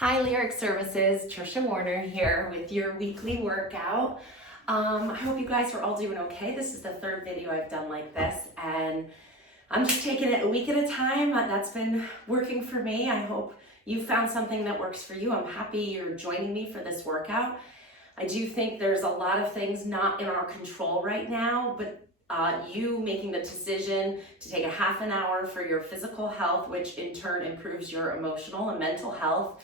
Hi Lyric Services, Trisha Warner here with your weekly workout. I hope you guys are all doing okay. This is the third video I've done like this, and I'm just taking it a week at a time. That's been working for me. I hope you found something that works for you. I'm happy you're joining me for this workout. I do think there's a lot of things not in our control right now, but you making the decision to take a half an hour for your physical health, which in turn improves your emotional and mental health,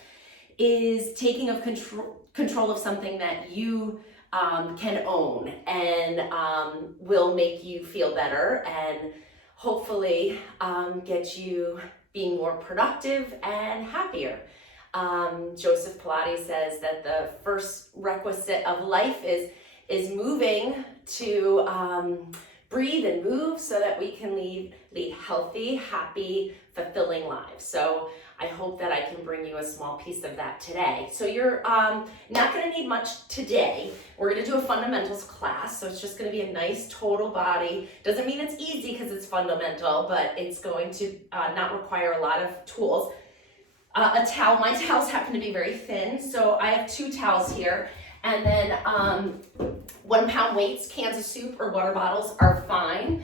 is taking of control of something that you can own and will make you feel better and hopefully get you being more productive and happier. Joseph Pilates says that the first requisite of life is moving to breathe and move so that we can lead healthy, happy, fulfilling lives. So I hope that I can bring you a small piece of that today. So you're not going to need much today. We're going to do a fundamentals class, so it's just going to be a nice total body. Doesn't mean it's easy because it's fundamental, but it's going to not require a lot of tools. A towel, my towels happen to be very thin, so I have 2 towels here. And then 1 pound weights, cans of soup or water bottles are fine.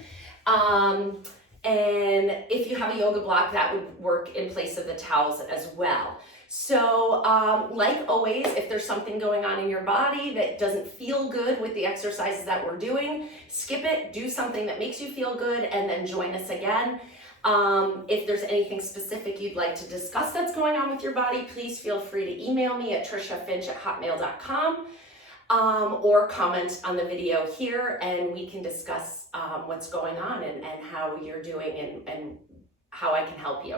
And if you have a yoga block, that would work in place of the towels as well. So like always, if there's something going on in your body that doesn't feel good with the exercises that we're doing, skip it, do something that makes you feel good, and then join us again. If there's anything specific you'd like to discuss that's going on with your body, please feel free to email me at trishafinch@hotmail.com. Or comment on the video here, and we can discuss what's going on and how you're doing and how I can help you,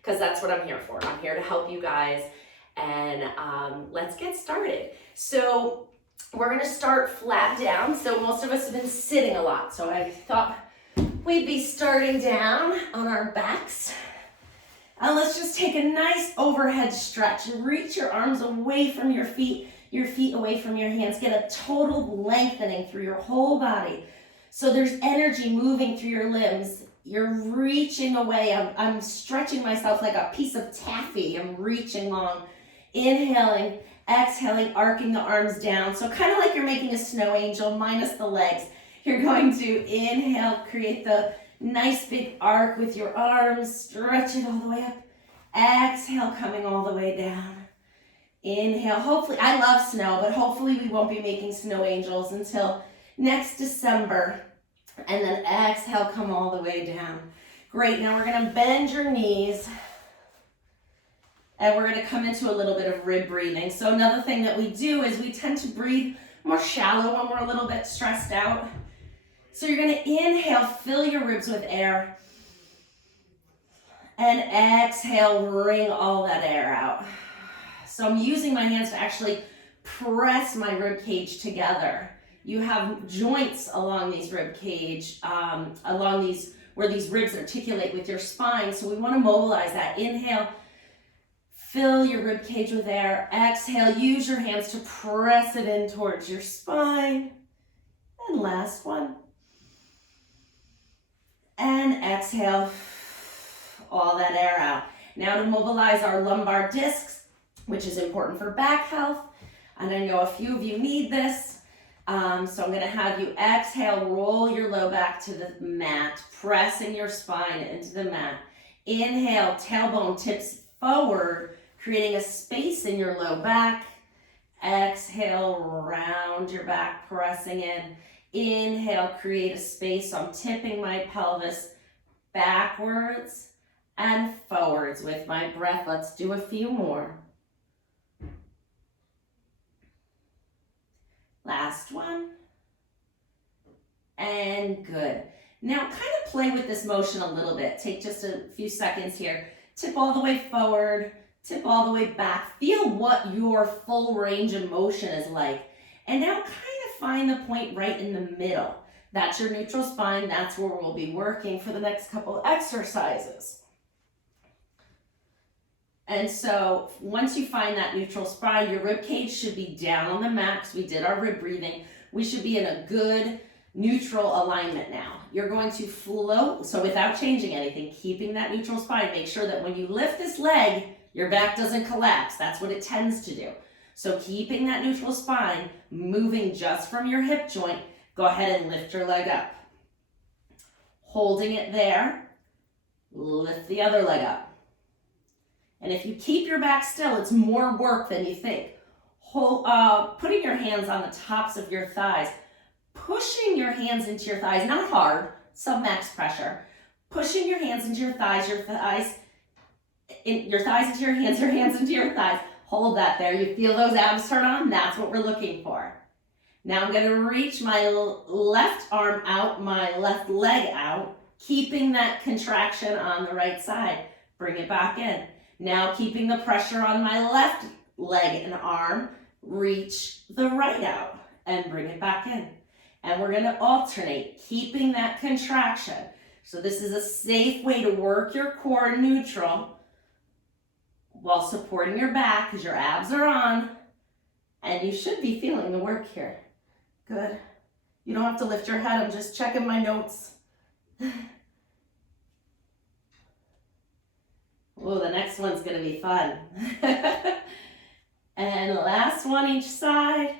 because that's what I'm here for. I'm here to help you guys, and let's get started. So we're going to start flat down. So most of us have been sitting a lot, so I thought we'd be starting down on our backs. And let's just take a nice overhead stretch and reach your arms away from your feet away from your hands. Get a total lengthening through your whole body. So there's energy moving through your limbs. You're reaching away. I'm stretching myself like a piece of taffy. I'm reaching long. Inhaling, exhaling, arcing the arms down. So kind of like you're making a snow angel minus the legs. You're going to inhale, create the nice big arc with your arms. Stretch it all the way up. Exhale, coming all the way down. Inhale, hopefully, I love snow, but hopefully we won't be making snow angels until next December. And then exhale, come all the way down. Great, now we're gonna bend your knees and we're gonna come into a little bit of rib breathing. So another thing that we do is we tend to breathe more shallow when we're a little bit stressed out. So you're gonna inhale, fill your ribs with air. And exhale, wring all that air out. So I'm using my hands to actually press my rib cage together. You have joints along these rib cage, along these, where these ribs articulate with your spine. So we want to mobilize that. Inhale, fill your rib cage with air. Exhale, use your hands to press it in towards your spine. And last one. And exhale, all that air out. Now to mobilize our lumbar discs, which is important for back health. And I know a few of you need this. So I'm going to have you exhale, roll your low back to the mat, pressing your spine into the mat. Inhale, tailbone tips forward, creating a space in your low back. Exhale, round your back, pressing in. Inhale, create a space. I'm tipping my pelvis backwards and forwards with my breath. Let's do a few more. Last one. And good. Now kind of play with this motion a little bit. Take just a few seconds here. Tip all the way forward, tip all the way back. Feel what your full range of motion is like. And now kind of find the point right in the middle. That's your neutral spine. That's where we'll be working for the next couple exercises. And so once you find that neutral spine, your rib cage should be down on the mat because we did our rib breathing. We should be in a good neutral alignment now. You're going to float, so without changing anything, keeping that neutral spine, make sure that when you lift this leg, Your back doesn't collapse. That's what it tends to do. So keeping that neutral spine, moving just from your hip joint, go ahead and lift your leg up. Holding it there, lift the other leg up. And if you keep your back still, it's more work than you think. Putting your hands on the tops of your thighs, pushing your hands into your thighs, not hard, sub-max pressure. Pushing your hands into your thighs into your hands into your thighs. Hold that there. You feel those abs turn on? That's what we're looking for. Now I'm going to reach my left arm out, my left leg out, keeping that contraction on the right side. Bring it back in. Now keeping the pressure on my left leg and arm, reach the right out and bring it back in. And we're going to alternate, keeping that contraction. So this is a safe way to work your core neutral while supporting your back because your abs are on. And you should be feeling the work here. Good. You don't have to lift your head. I'm just checking my notes. Oh, the next one's going to be fun. And last one each side.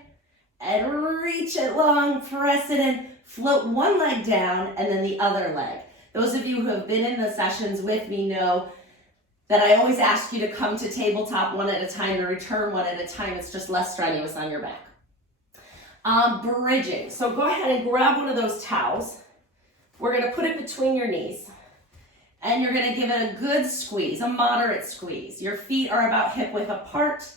And reach it long, press it in, float one leg down and then the other leg. Those of you who have been in the sessions with me know that I always ask you to come to tabletop one at a time and return one at a time. It's just less strenuous on your back. Bridging. So go ahead and grab one of those towels. We're going to put it between your knees. And you're going to give it a good squeeze, a moderate squeeze. Your feet are about hip width apart.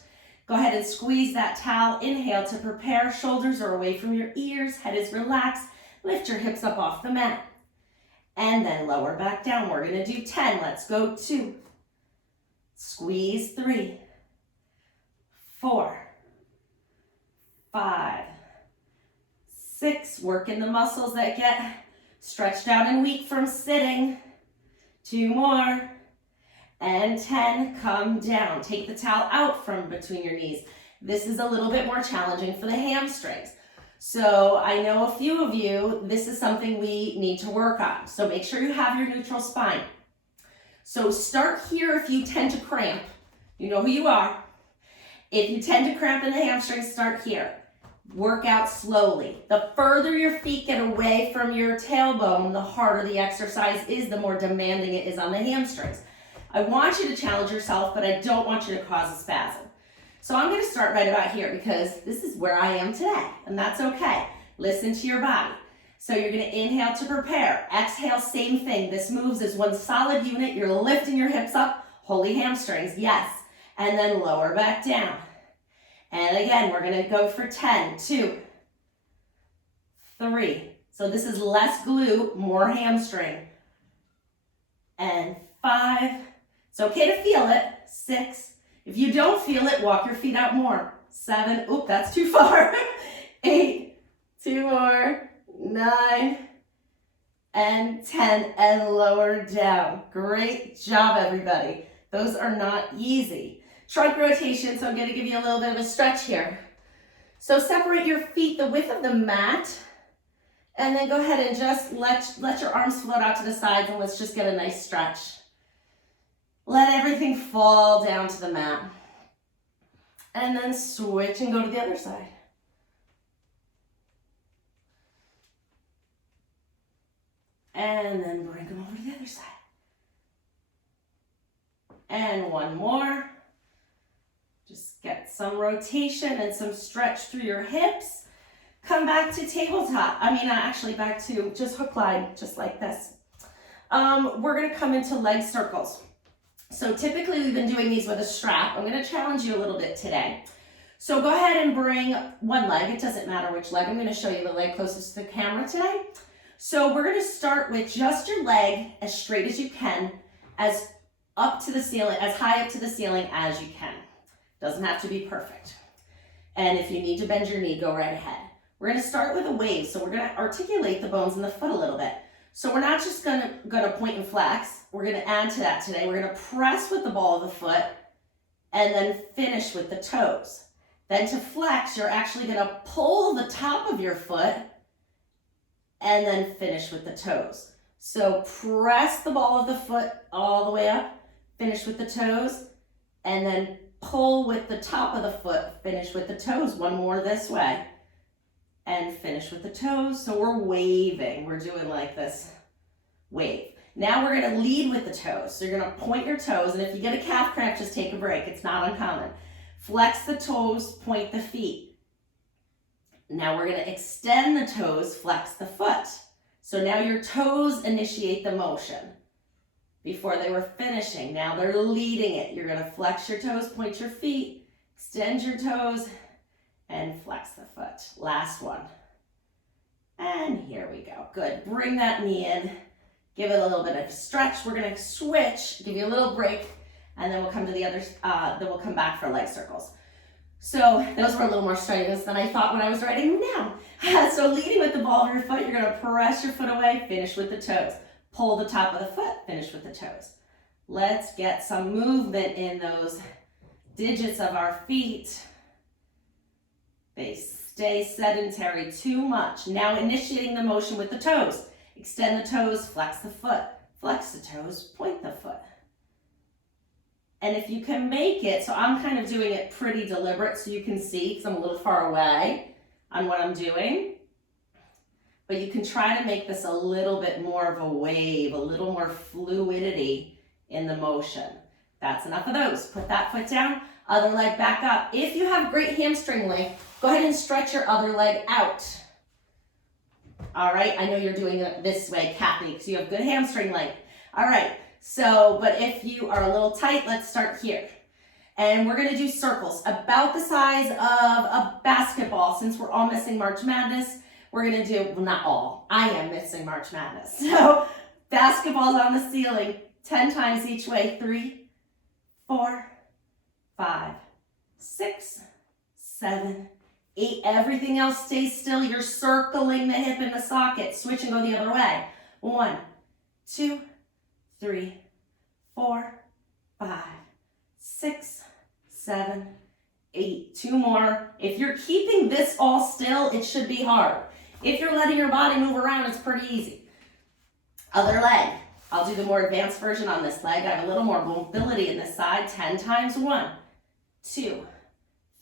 Go ahead and squeeze that towel. Inhale to prepare. Shoulders are away from your ears. Head is relaxed. Lift your hips up off the mat. And then lower back down. We're going to do 10. Let's go 2. Squeeze 3. 4. 5. 6. Working the muscles that get stretched out and weak from sitting. 2 more. And 10, come down. Take the towel out from between your knees. This is a little bit more challenging for the hamstrings. So I know a few of you, this is something we need to work on. So make sure you have your neutral spine. So start here if you tend to cramp. You know who you are. If you tend to cramp in the hamstrings, start here. Work out slowly. The further your feet get away from your tailbone, the harder the exercise is, the more demanding it is on the hamstrings. I want you to challenge yourself, but I don't want you to cause a spasm. So I'm going to start right about here because this is where I am today, and that's okay. Listen to your body. So you're going to inhale to prepare. Exhale, same thing. This moves as one solid unit. You're lifting your hips up, holy hamstrings, yes. And then lower back down. And again, we're going to go for 10, 2, 3. So this is less glute, more hamstring. And 5. It's okay to feel it. 6. If you don't feel it, walk your feet out more. 7. Oop, that's too far. 8. 2 more. 9. And 10. And lower down. Great job, everybody. Those are not easy. Trunk rotation, so I'm going to give you a little bit of a stretch here. So separate your feet the width of the mat. And then go ahead and just let your arms float out to the sides and let's just get a nice stretch. Let everything fall down to the mat. And then switch and go to the other side. And then bring them over to the other side. And one more. Just get some rotation and some stretch through your hips. Come back to tabletop. Actually back to just hook line, just like this. We're gonna come into leg circles. So typically we've been doing these with a strap. I'm gonna challenge you a little bit today. So go ahead and bring one leg. It doesn't matter which leg. I'm gonna show you the leg closest to the camera today. So we're gonna start with just your leg as straight as you can, as up to the ceiling, as high up to the ceiling as you can. Doesn't have to be perfect. And if you need to bend your knee, go right ahead. We're gonna start with a wave. So we're gonna articulate the bones in the foot a little bit. So we're not just gonna point and flex. We're gonna add to that today. We're gonna press with the ball of the foot and then finish with the toes. Then to flex, you're actually gonna pull the top of your foot and then finish with the toes. So press the ball of the foot all the way up, finish with the toes, and then pull with the top of the foot, finish with the toes. One more this way, and finish with the toes. So we're waving. We're doing like this wave. Now we're gonna lead with the toes. So you're gonna point your toes, and if you get a calf cramp, just take a break. It's not uncommon. Flex the toes, point the feet. Now we're gonna extend the toes, flex the foot. So now your toes initiate the motion. Before they were finishing, now they're leading it. You're gonna flex your toes, point your feet, extend your toes, and flex the foot. Last one. And here we go. Good. Bring that knee in. Give it a little bit of stretch. We're gonna switch, give you a little break, and then we'll come to the other, then we'll come back for leg circles. So those were a little more strenuous than I thought when I was writing them down. So leading with the ball of your foot, you're gonna press your foot away, finish with the toes. Pull the top of the foot, finish with the toes. Let's get some movement in those digits of our feet. They stay sedentary too much. Now initiating the motion with the toes. Extend the toes, flex the foot. Flex the toes, point the foot. And if you can make it, so I'm kind of doing it pretty deliberate so you can see, because I'm a little far away on what I'm doing. But you can try to make this a little bit more of a wave, a little more fluidity in the motion. That's enough of those. Put that foot down, other leg back up. If you have great hamstring length, go ahead and stretch your other leg out. All right, I know you're doing it this way, Kathy, because you have good hamstring length. All right, so, but if you are a little tight, let's start here. And we're gonna do circles about the size of a basketball. Since we're all missing March Madness, we're gonna do, well, not all, I am missing March Madness. So basketballs on the ceiling, 10 times each way. 3, 4, 5, 6, 7, 8. Everything else stays still. You're circling the hip in the socket. Switch and go the other way. 1, 2, 3, 4, 5, 6, 7, 8. 2 more. If you're keeping this all still, it should be hard. If you're letting your body move around, it's pretty easy. Other leg. I'll do the more advanced version on this leg. I have a little more mobility in this side. 10 times. 1, 2,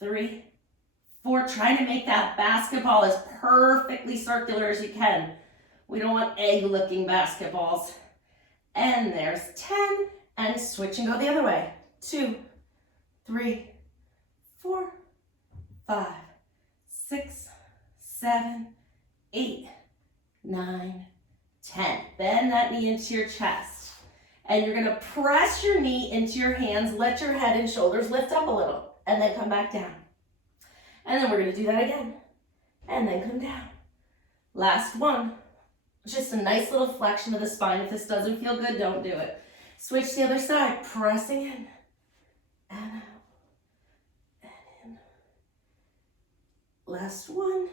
3, 4. Trying to make that basketball as perfectly circular as you can. We don't want egg-looking basketballs. And there's 10. And switch and go the other way. 2, 3, 4, 5, 6, 7, 8, 9, 10. Bend that knee into your chest. And you're gonna press your knee into your hands, let your head and shoulders lift up a little, and then come back down. And then we're gonna do that again, and then come down. Last one. Just a nice little flexion of the spine. If this doesn't feel good, don't do it. Switch to the other side, pressing in, and out, and in. Last one.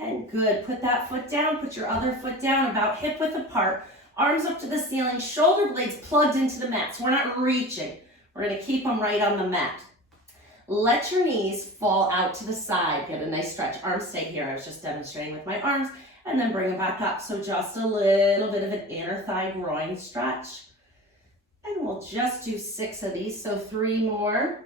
And good. Put that foot down, put your other foot down, about hip width apart, arms up to the ceiling, shoulder blades plugged into the mat. So we're not reaching. We're gonna keep them right on the mat. Let your knees fall out to the side. Get a nice stretch. Arms stay here. I was just demonstrating with my arms. And then bring them back up. So just a little bit of an inner thigh groin stretch. And we'll just do 6 of these. So 3 more.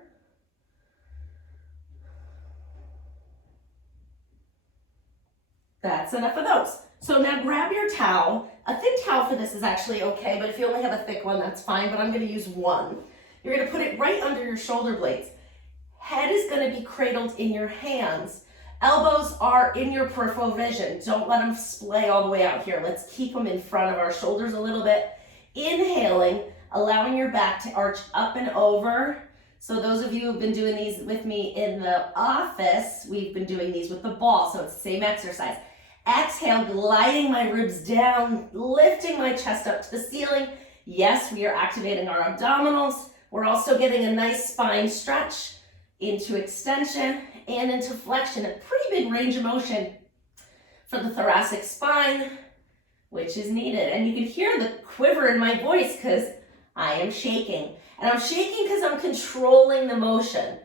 That's enough of those. So now grab your towel. A thin towel for this is actually okay, but if you only have a thick one, that's fine, but I'm gonna use one. You're gonna put it right under your shoulder blades. Head is gonna be cradled in your hands. Elbows are in your peripheral vision. Don't let them splay all the way out here. Let's keep them in front of our shoulders a little bit. Inhaling, allowing your back to arch up and over. So those of you who've been doing these with me in the office, we've been doing these with the ball, so it's the same exercise. Exhale, gliding my ribs down, lifting my chest up to the ceiling. Yes, we are activating our abdominals. We're also getting a nice spine stretch into extension and into flexion. A pretty big range of motion for the thoracic spine, which is needed. And you can hear the quiver in my voice because I am shaking. And I'm shaking because I'm controlling the motion.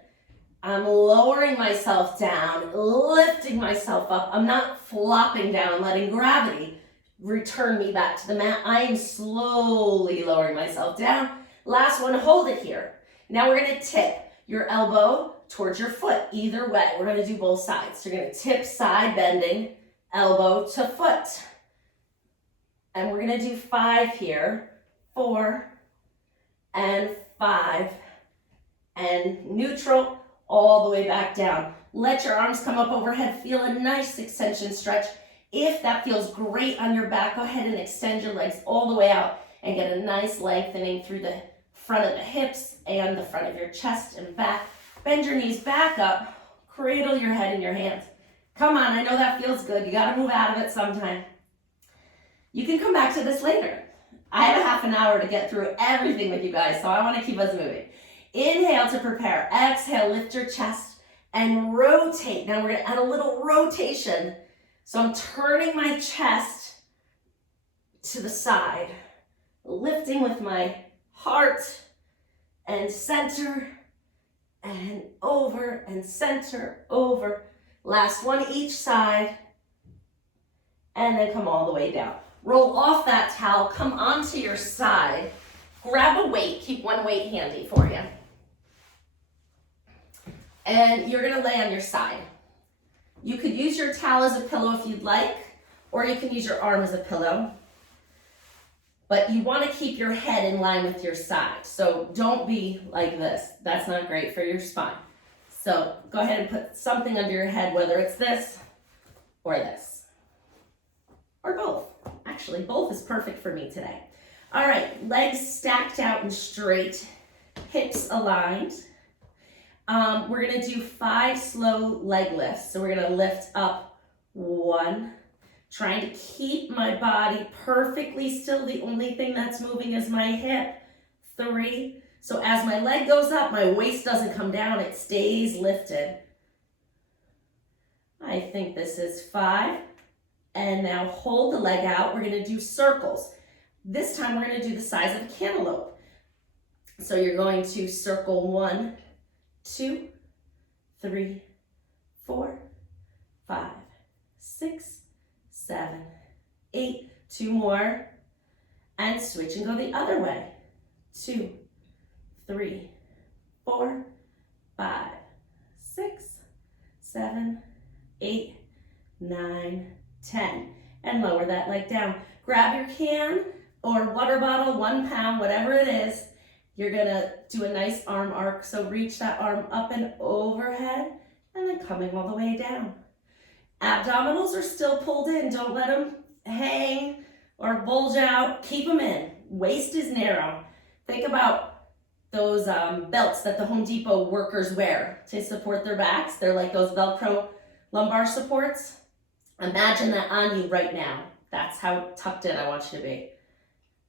I'm lowering myself down, lifting myself up. I'm not flopping down, letting gravity return me back to the mat. I am slowly lowering myself down. Last one, hold it here. Now we're gonna tip your elbow towards your foot. Either way, we're gonna do both sides. So you're gonna tip side bending, elbow to foot. And we're gonna do 5 here, 4 and 5 and neutral all the way back down. Let your arms come up overhead. Feel a nice extension stretch. If that feels great on your back, go ahead and extend your legs all the way out and get a nice lengthening through the front of the hips and the front of your chest and back. Bend your knees back up. Cradle your head in your hands. Come on, I know that feels good. You gotta move out of it sometime. You can come back to this later. I have a half an hour to get through everything with you guys, so I wanna keep us moving. Inhale to prepare. Exhale, lift your chest and rotate. Now we're gonna add a little rotation. So I'm turning my chest to the side, lifting with my heart and center and over and center over. Last one each side, and then come all the way down. Roll off that towel, come onto your side, grab a weight, keep one weight handy for you. And you're gonna lay on your side. You could use your towel as a pillow if you'd like, or you can use your arm as a pillow. But you wanna keep your head in line with your side. So don't be like this. That's not great for your spine. So go ahead and put something under your head, whether it's this or this. Or both. Actually, both is perfect for me today. All right, legs stacked out and straight, hips aligned. We're gonna do 5 slow leg lifts. So we're gonna lift up 1, trying to keep my body perfectly still. The only thing that's moving is my hip. 3. So as my leg goes up, my waist doesn't come down, it stays lifted. I think this is 5. And now hold the leg out. We're gonna do circles. This time we're gonna do the size of a cantaloupe. So you're going to circle 1, 2, 3, 4, 5, 6, 7, 8. 2 more. And switch and go the other way. 2, 3, 4, 5, 6, 7, 8, 9, 10. And lower that leg down. Grab your can or water bottle, 1 pound, whatever it is. You're gonna do a nice arm arc. So reach that arm up and overhead and then coming all the way down. Abdominals are still pulled in. Don't let them hang or bulge out. Keep them in. Waist is narrow. Think about those belts that the Home Depot workers wear to support their backs. They're like those Velcro lumbar supports. Imagine that on you right now. That's how tucked in I want you to be.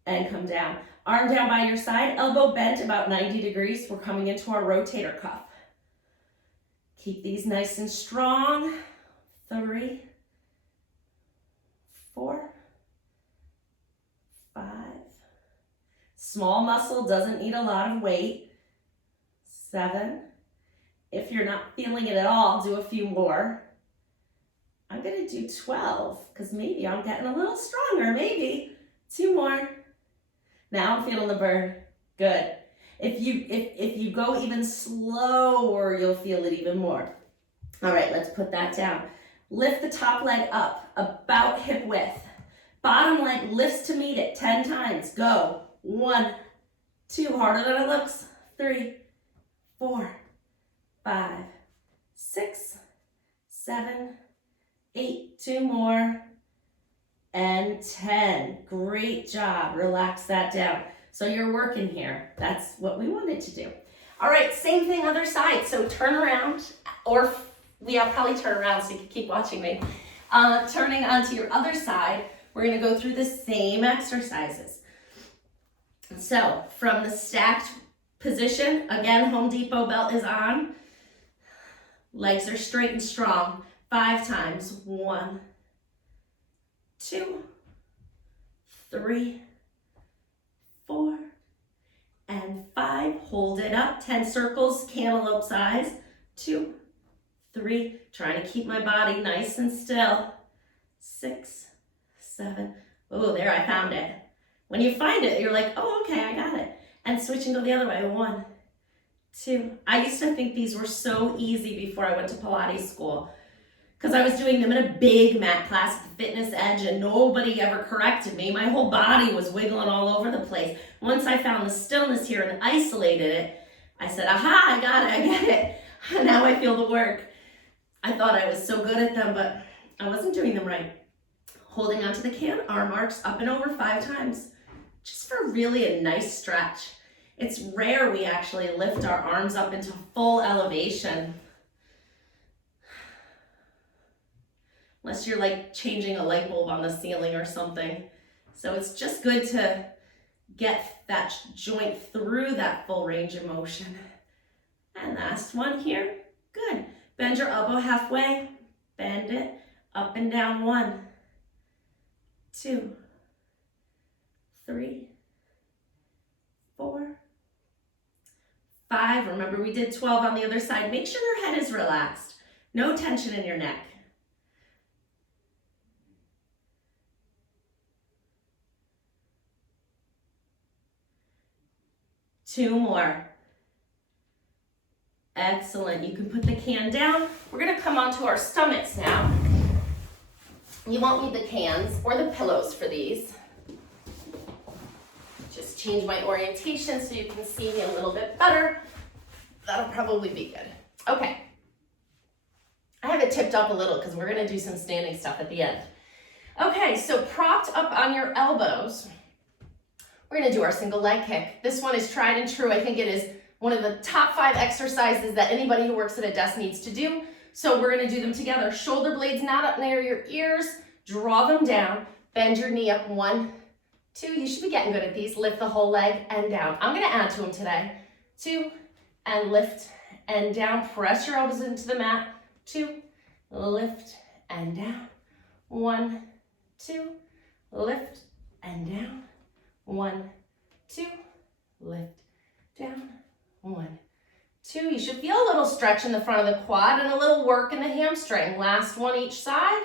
And come down. Arm down by your side, elbow bent about 90 degrees. We're coming into our rotator cuff. Keep these nice and strong. 3, 4, 5. Small muscle, doesn't need a lot of weight. 7. If you're not feeling it at all, do a few more. I'm gonna do 12, because maybe I'm getting a little stronger, maybe. 2 more. Now I'm feeling the burn. Good. If you go even slower, you'll feel it even more. All right, let's put that down. Lift the top leg up, about hip width. Bottom leg lifts to meet it 10 times. Go. 1, 2, harder than it looks. 3, 4, 5, 6, 7, 8. 2 more. And 10. Great job. Relax that down. So you're working here. That's what we wanted to do. All right, same thing other side. So turn around, or I'll probably turn around so you can keep watching me. Turning onto your other side, we're gonna go through the same exercises. So from the stacked position, again, Home Depot belt is on. Legs are straight and strong. 5 times. 1, 2, 3, 4, and 5. Hold it up. 10 circles, cantaloupe size. 2, 3. Trying to keep my body nice and still. 6, 7. Oh, there, I found it. When you find it, you're like, oh, okay, I got it. And switch and go the other way. 1, 2. I used to think these were so easy before I went to Pilates school because I was doing them in a big mat class at the Fitness Edge and nobody ever corrected me. My whole body was wiggling all over the place. Once I found the stillness here and isolated it, I said, aha, I got it, I get it. Now I feel the work. I thought I was so good at them, but I wasn't doing them right. Holding onto the can arm arcs up and over 5 times, just for really a nice stretch. It's rare we actually lift our arms up into full elevation. Unless you're like changing a light bulb on the ceiling or something. So it's just good to get that joint through that full range of motion. And last one here, good. Bend your elbow halfway, bend it, up and down, 1, 2, 3, 4, 5. Remember we did 12 on the other side. Make sure your head is relaxed. No tension in your neck. 2 more. Excellent. You can put the can down. We're going to come onto our stomachs now. You won't need the cans or the pillows for these. Just change my orientation so you can see me a little bit better. That'll probably be good. Okay. I have it tipped up a little because we're going to do some standing stuff at the end. Okay, so propped up on your elbows, we're going to do our single leg kick. This one is tried and true. I think it is one of the top 5 exercises that anybody who works at a desk needs to do. So we're going to do them together. Shoulder blades not up near your ears. Draw them down. Bend your knee up. 1, 2. You should be getting good at these. Lift the whole leg and down. I'm going to add to them today. 2, and lift and down. Press your elbows into the mat. 2, lift and down. 1, 2, lift and down. 1, 2, lift down. 1, 2. You should feel a little stretch in the front of the quad and a little work in the hamstring. Last one each side.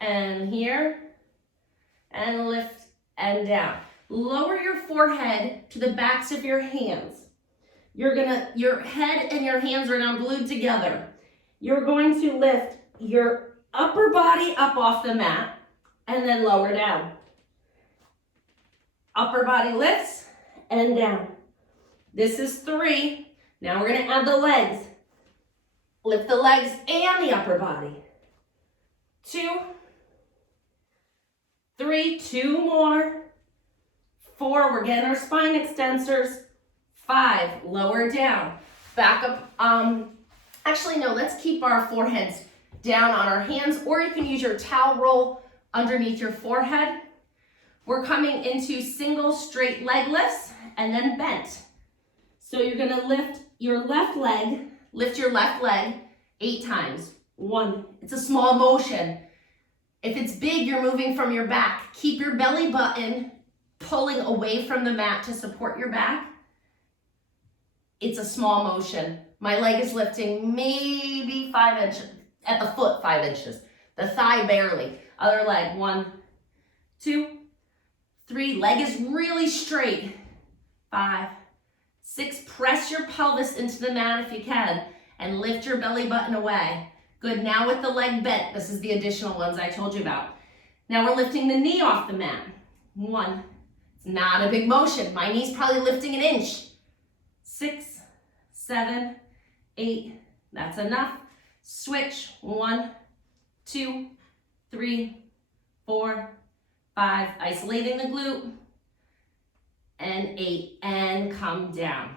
And here. And lift and down. Lower your forehead to the backs of your hands. Your head and your hands are now glued together. You're going to lift your upper body up off the mat and then lower down. Upper body lifts and down. This is 3. Now we're going to add the legs. Lift the legs and the upper body. 2, 3, 2 more. 4, we're getting our spine extensors. 5, lower down. Back up. Actually, no, let's keep our foreheads down on our hands, or you can use your towel roll underneath your forehead. We're coming into single straight leg lifts and then bent. So you're going to lift your left leg, 8 times. 1, it's a small motion. If it's big, you're moving from your back. Keep your belly button pulling away from the mat to support your back. It's a small motion. My leg is lifting maybe 5 inches, at the foot 5 inches. The thigh barely. Other leg, 1, 2, 3, leg is really straight. 5, 6, press your pelvis into the mat if you can and lift your belly button away. Good, now with the leg bent, this is the additional ones I told you about. Now we're lifting the knee off the mat. 1, it's not a big motion. My knee's probably lifting 1 inch. 6, 7, 8, that's enough. Switch, 1, 2, 3, 4, 5, isolating the glute, and 8, and come down.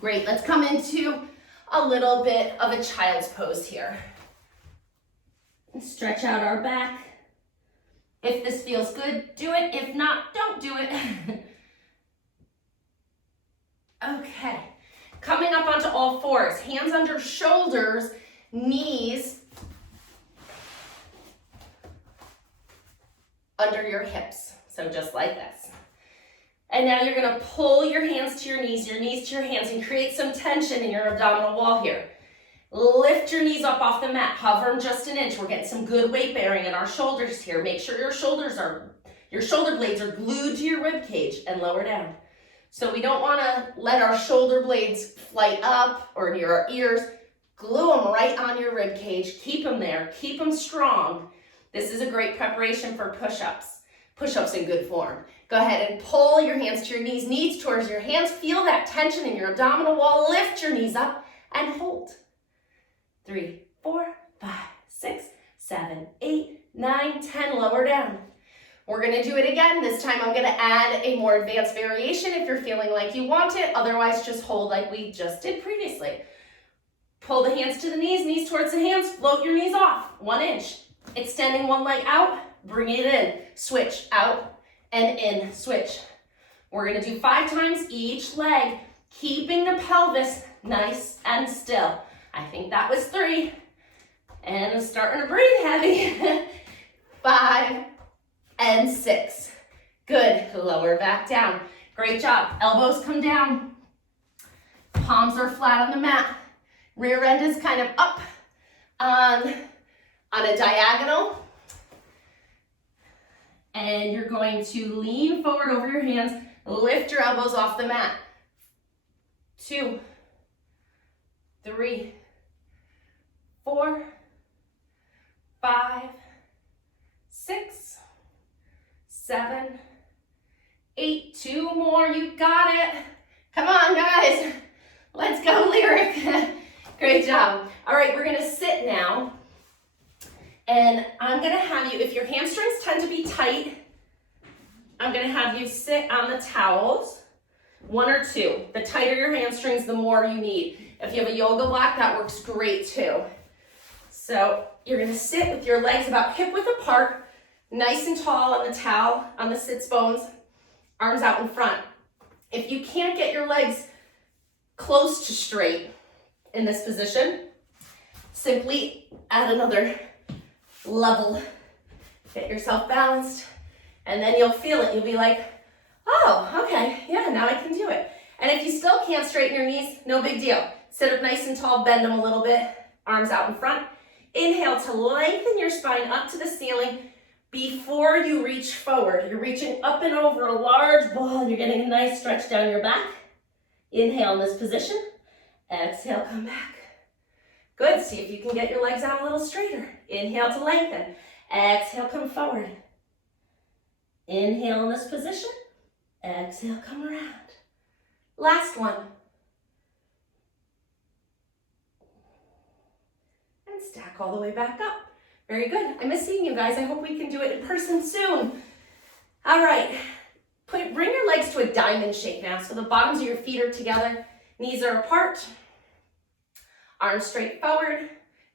Great, let's come into a little bit of a child's pose here. Stretch out our back. If this feels good, do it. If not, don't do it. Okay, coming up onto all fours, hands under shoulders, knees under your hips. So just like this. And now you're going to pull your hands to your knees to your hands, and create some tension in your abdominal wall here. Lift your knees up off the mat, hover them just 1 inch. We're getting some good weight bearing in our shoulders here. Make sure your shoulder blades are glued to your rib cage and lower down. So we don't want to let our shoulder blades flight up or near our ears. Glue them right on your rib cage. Keep them there. Keep them strong. This is a great preparation for push-ups. Push-ups in good form. Go ahead and pull your hands to your knees towards your hands. Feel that tension in your abdominal wall. Lift your knees up and hold. 3, 4, 5, 6, 7, 8, 9, 10. Lower down. We're gonna do it again. This time I'm gonna add a more advanced variation if you're feeling like you want it. Otherwise, just hold like we just did previously. Pull the hands to the knees towards the hands. Float your knees off, 1 inch. Extending one leg out, bring it in. Switch, out and in, switch. We're gonna do 5 times each leg, keeping the pelvis nice and still. I think that was 3. And I'm starting to breathe heavy. 5 and 6. Good, lower back down. Great job, elbows come down. Palms are flat on the mat. Rear end is kind of up on a diagonal. And you're going to lean forward over your hands, lift your elbows off the mat. 2, 3, 4, 5, 6, 7, 8, 2 more, you got it. Come on, guys. Let's go, Lyric. Great job. All right, we're gonna sit now. And I'm gonna have you, if your hamstrings tend to be tight, I'm gonna have you sit on the towels, 1 or 2. The tighter your hamstrings, the more you need. If you have a yoga block, that works great too. So you're gonna sit with your legs about hip width apart, nice and tall on the towel, on the sits bones, arms out in front. If you can't get your legs close to straight in this position, simply add another level. Get yourself balanced, and then you'll feel it. You'll be like, oh, okay, yeah, now I can do it. And if you still can't straighten your knees, no big deal. Sit up nice and tall, bend them a little bit, arms out in front. Inhale to lengthen your spine up to the ceiling before you reach forward. You're reaching up and over a large ball, and you're getting a nice stretch down your back. Inhale in this position. Exhale, come back. Good, see if you can get your legs out a little straighter. Inhale to lengthen. Exhale, come forward. Inhale in this position. Exhale, come around. Last one. And stack all the way back up. Very good. I miss seeing you guys. I hope we can do it in person soon. All right. Bring your legs to a diamond shape now. So the bottoms of your feet are together. Knees are apart. Arms straight forward.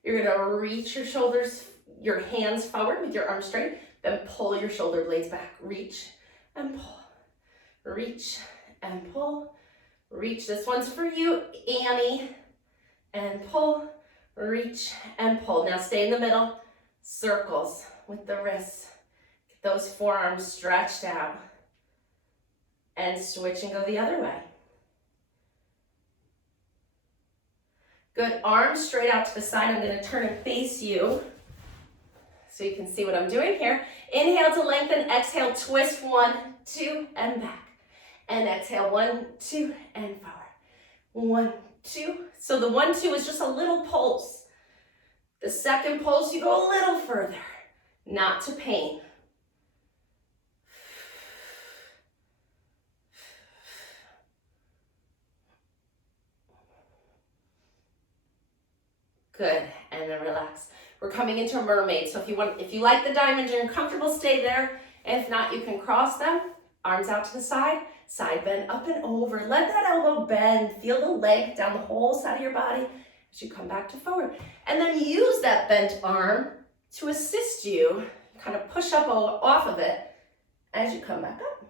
You're going to reach your shoulders, your hands forward with your arms straight. Then pull your shoulder blades back. Reach and pull. Reach and pull. Reach. This one's for you, Annie. And pull. Reach and pull. Now stay in the middle. Circles with the wrists. Get those forearms stretched out. And switch and go the other way. Good, arms straight out to the side. I'm going to turn and face you so you can see what I'm doing here. Inhale to lengthen, exhale, twist, 1, 2, and back. And exhale, 1, 2, and forward. 1, 2. So the 1, 2 is just a little pulse. The second pulse, you go a little further, not to pain. Good, and then relax. We're coming into a mermaid, so if you like the diamonds and you're comfortable, stay there. If not, you can cross them, arms out to the side bend up and over. Let that elbow bend, feel the leg down the whole side of your body as you come back to forward. And then use that bent arm to assist you, kind of push up off of it as you come back up.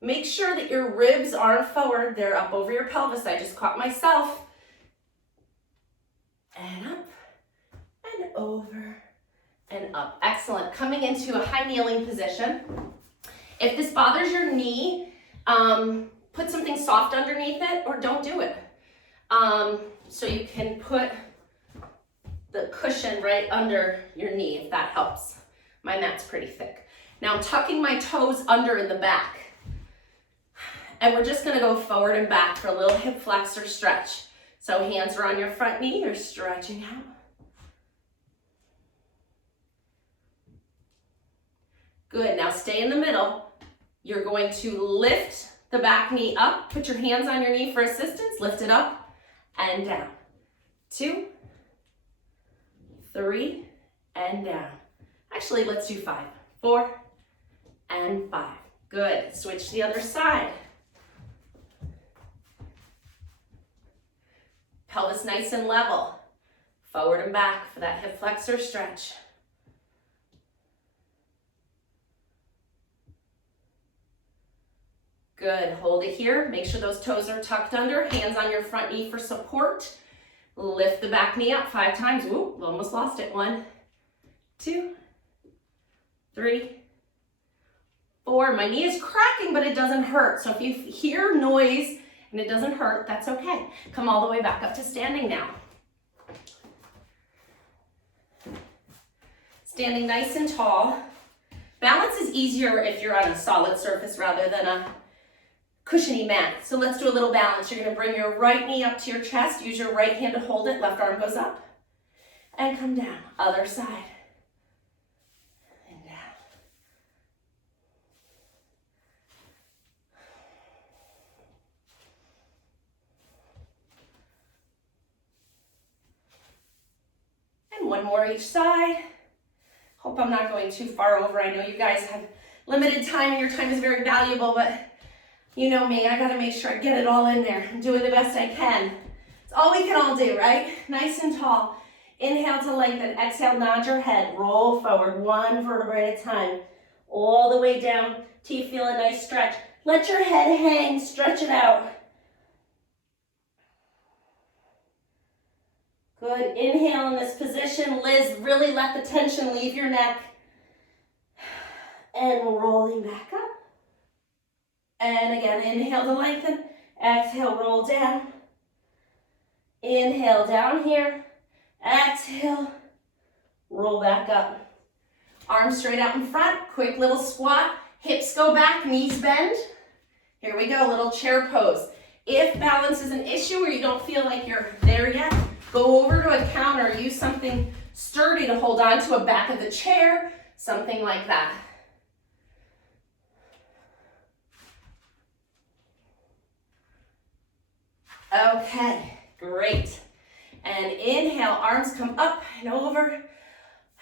Make sure that your ribs aren't forward, they're up over your pelvis. I just caught myself. And up, and over, and up. Excellent. Coming into a high kneeling position. If this bothers your knee, put something soft underneath it or don't do it. So you can put the cushion right under your knee if that helps. My mat's pretty thick. Now I'm tucking my toes under in the back. And we're just gonna go forward and back for a little hip flexor stretch. So hands are on your front knee, you're stretching out. Good, now stay in the middle. You're going to lift the back knee up, put your hands on your knee for assistance, lift it up and down. 2, 3, and down. Actually, let's do 5, 4, and 5. Good, switch to the other side. Pelvis nice and level. Forward and back for that hip flexor stretch. Good, hold it here. Make sure those toes are tucked under. Hands on your front knee for support. Lift the back knee up 5 times. Whoop, almost lost it. 1, 2, 3, 4. My knee is cracking, but it doesn't hurt. So if you hear noise and it doesn't hurt, that's okay. Come all the way back up to standing now. Standing nice and tall. Balance is easier if you're on a solid surface rather than a cushiony mat. So let's do a little balance. You're gonna bring your right knee up to your chest. Use your right hand to hold it. Left arm goes up and come down. Other side. And down. And one more each side. Hope I'm not going too far over. I know you guys have limited time and your time is very valuable, but you know me, I gotta make sure I get it all in there. I'm doing the best I can. It's all we can all do, right? Nice and tall. Inhale to lengthen, exhale, nod your head, roll forward, 1 vertebrae at a time, all the way down till you feel a nice stretch. Let your head hang, stretch it out. Good, inhale in this position. Liz, really let the tension leave your neck. And rolling back up. And again, inhale to lengthen, exhale, roll down. Inhale down here, exhale, roll back up. Arms straight out in front, quick little squat, hips go back, knees bend. Here we go, little chair pose. If balance is an issue or you don't feel like you're there yet, go over to a counter, use something sturdy to hold on to a back of the chair, something like that. Okay, great. And inhale, arms come up and over.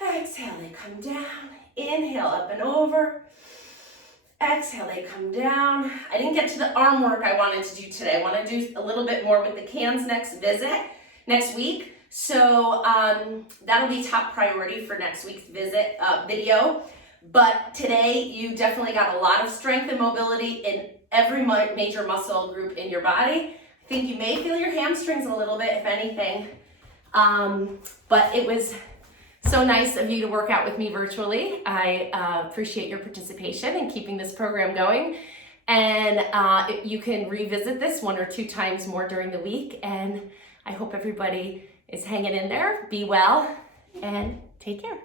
Exhale, they come down. Inhale, up and over. Exhale, they come down. I didn't get to the arm work I wanted to do today. I want to do a little bit more with the cans next week. So that'll be top priority for next week's video. But today, you definitely got a lot of strength and mobility in every major muscle group in your body. I think you may feel your hamstrings a little bit, if anything. But it was so nice of you to work out with me virtually. I appreciate your participation in keeping this program going. And you can revisit this 1 or 2 times more during the week. And I hope everybody is hanging in there. Be well and take care.